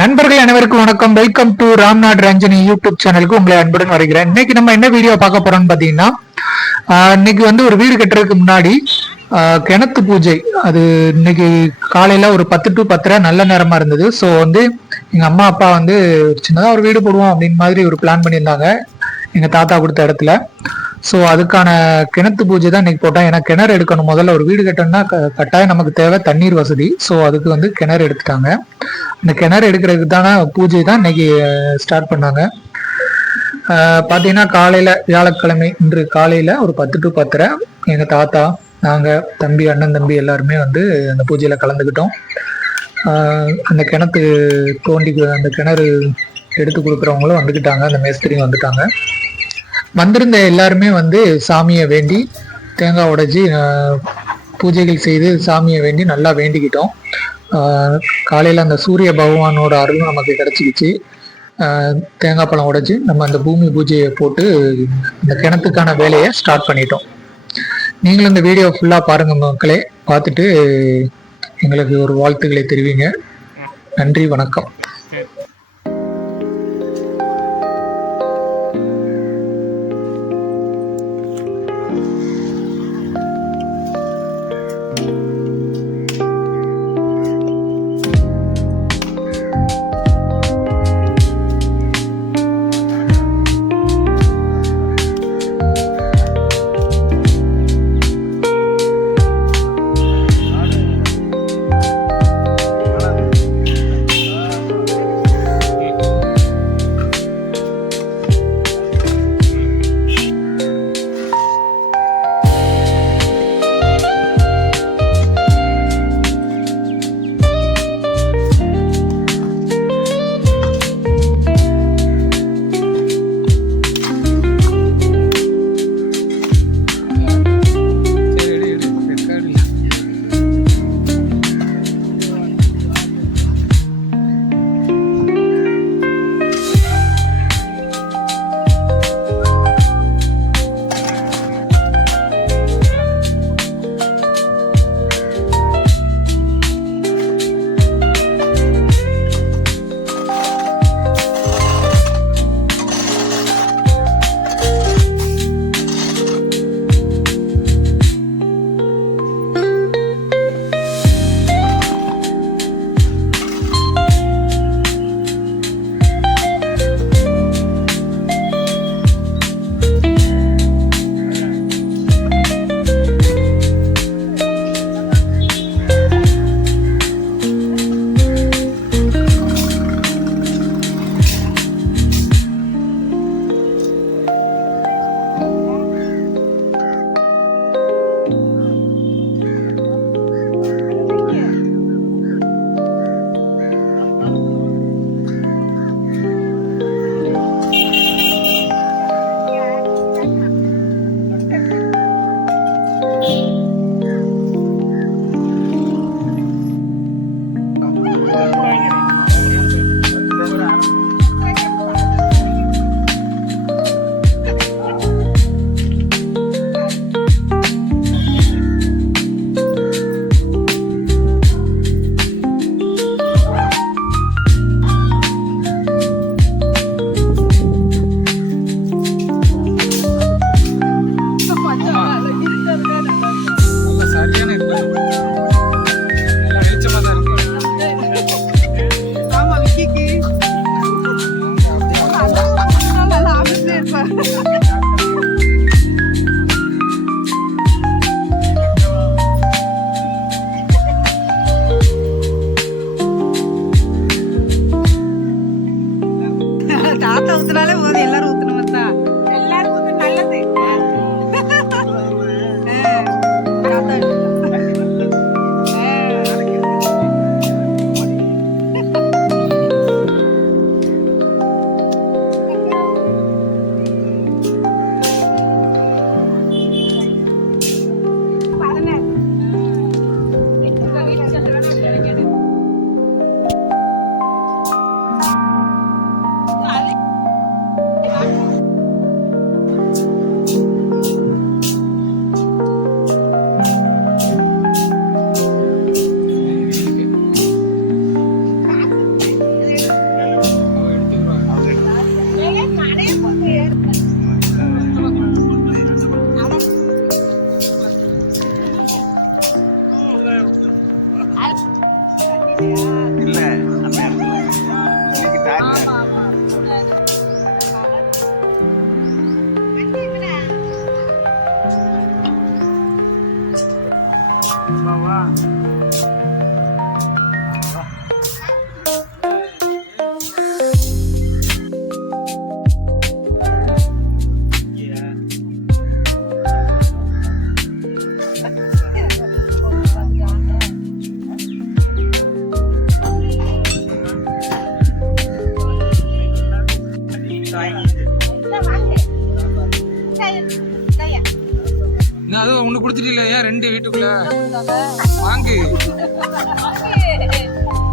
நண்பர்கள் அனைவருக்கும் வணக்கம். Welcome to Ramnad Ranjani YouTube சேனலுக்கு உங்களை அன்புடன் வருகிறேன். இன்னைக்கு நம்ம என்ன வீடியோ பார்க்க போறோம்னு பாத்தீங்கன்னா, இன்னைக்கு ஒரு வீடு கட்டுறதுக்கு முன்னாடி கிணத்து பூஜை. அது இன்னைக்கு காலையில ஒரு 10 to 10:30 நல்ல நேரமா இருந்தது. ஸோ எங்க அம்மா அப்பா சின்னதா ஒரு வீடு போடுவோம் அப்படின்னு மாதிரி ஒரு பிளான் பண்ணியிருந்தாங்க எங்க தாத்தா கொடுத்த இடத்துல. ஸோ அதுக்கான கிணத்து பூஜை தான் இன்னைக்கு போட்டோம். ஏன்னா கிணறு எடுக்கணும். முதல்ல ஒரு வீடு கட்டணும்னா கட்டாயம் நமக்கு தேவை தண்ணீர் வசதி. ஸோ அதுக்கு கிணறு எடுத்துட்டாங்க. அந்த கிணறு எடுக்கிறதுக்கு தானே பூஜை தான் இன்னைக்கு ஸ்டார்ட் பண்ணாங்க. பார்த்தீங்கன்னா காலையில வியாழக்கிழமை இன்று காலையில ஒரு 10 to 10:30 எங்க தாத்தா, நாங்க, தம்பி, அண்ணன் தம்பி எல்லாருமே அந்த பூஜையில கலந்துக்கிட்டோம். அந்த கிணத்து தோண்டி அந்த கிணறு எடுத்து கொடுக்குறவங்களும் வந்துக்கிட்டாங்க. அந்த மேஸ்திரியும் வந்துட்டாங்க. வந்திருந்த எல்லாருமே சாமியை வேண்டி தேங்காய் உடைச்சி பூஜைகள் செய்து சாமியை வேண்டி நல்லா வேண்டிக்கிட்டோம். காலையில் அந்த சூரிய பகவானோட அருளும் நமக்கு கிடைச்சிக்கிச்சு. தேங்காய் பழம் உடைச்சி நம்ம அந்த பூமி பூஜையை போட்டு இந்த கிணத்துக்கான வேலையை ஸ்டார்ட் பண்ணிட்டோம். நீங்களும் இந்த வீடியோ ஃபுல்லாக பாருங்க மக்களே. பார்த்துட்டு எங்களுக்கு ஒரு வாழ்த்துக்களை தெரிவிங்க. நன்றி, வணக்கம். இல்ல அந்த இடத்துல இன்னைக்கு தாண்டி நான் அதுவும் ஒண்ணு கொடுத்துட்டு ஏன் ரெண்டு வீட்டுக்குள்ள வாங்கு